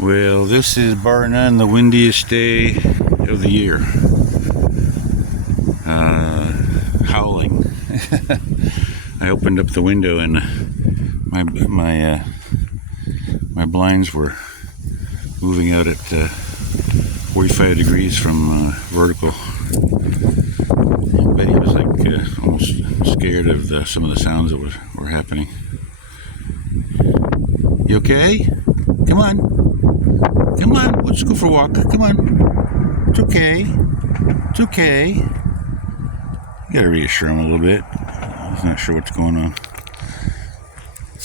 Well, this is bar none the windiest day of the year. Howling. I opened up the window and my blinds were moving out at 45 degrees from vertical. Betty was like almost scared of some of the sounds that were happening. You okay? Come on. Come on, let's go for a walk. Come on. It's okay. It's okay. You gotta reassure him a little bit. He's not sure what's going on.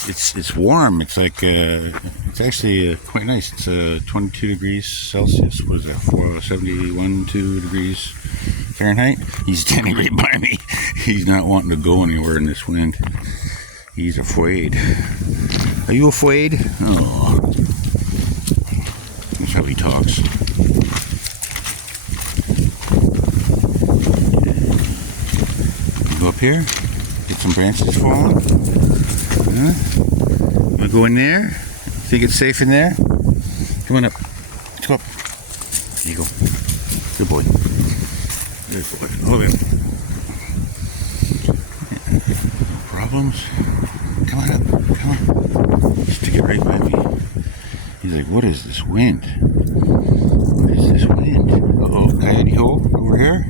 It's warm. It's like it's actually quite nice. It's 22 degrees Celsius. What is that? 2 degrees Fahrenheit. He's standing right by me. He's not wanting to go anywhere in this wind. He's afraid. Are you afraid? Oh. That's how he talks. Go up here, get some branches falling. Wanna go in there? Think it's safe in there? Come on up. Let's go up. There you go. Good boy. Good boy. Hold him. No problems. Come on up. Come on. Stick it right by me. He's like, what is this wind? What is this wind? Uh-oh, coyote hole over here.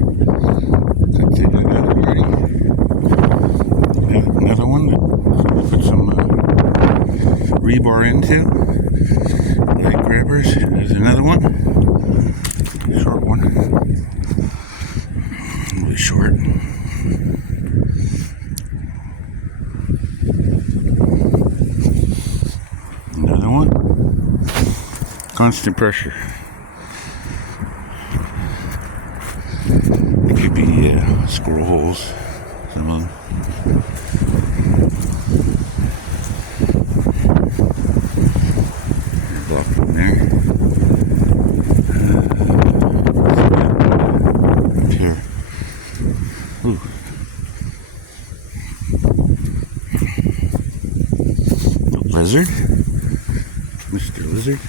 That's it, ready? Another one that put some rebar into. Leg grabbers. There's another one. Short one. Really short. Another one. Constant pressure. It could be squirrel holes, some of them. Blocked from there. Up here. Ooh. Lizard. Mr. Lizard.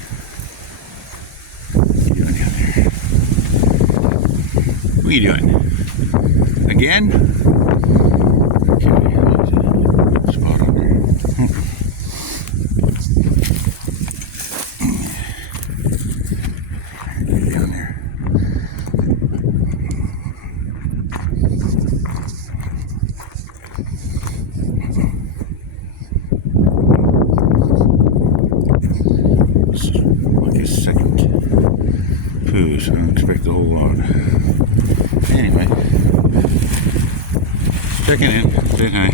What are you doing? Again? Okay, spot on there. Get down there. This is like a second poo, so I don't expect a whole lot. Anyway, checking in, saying hi.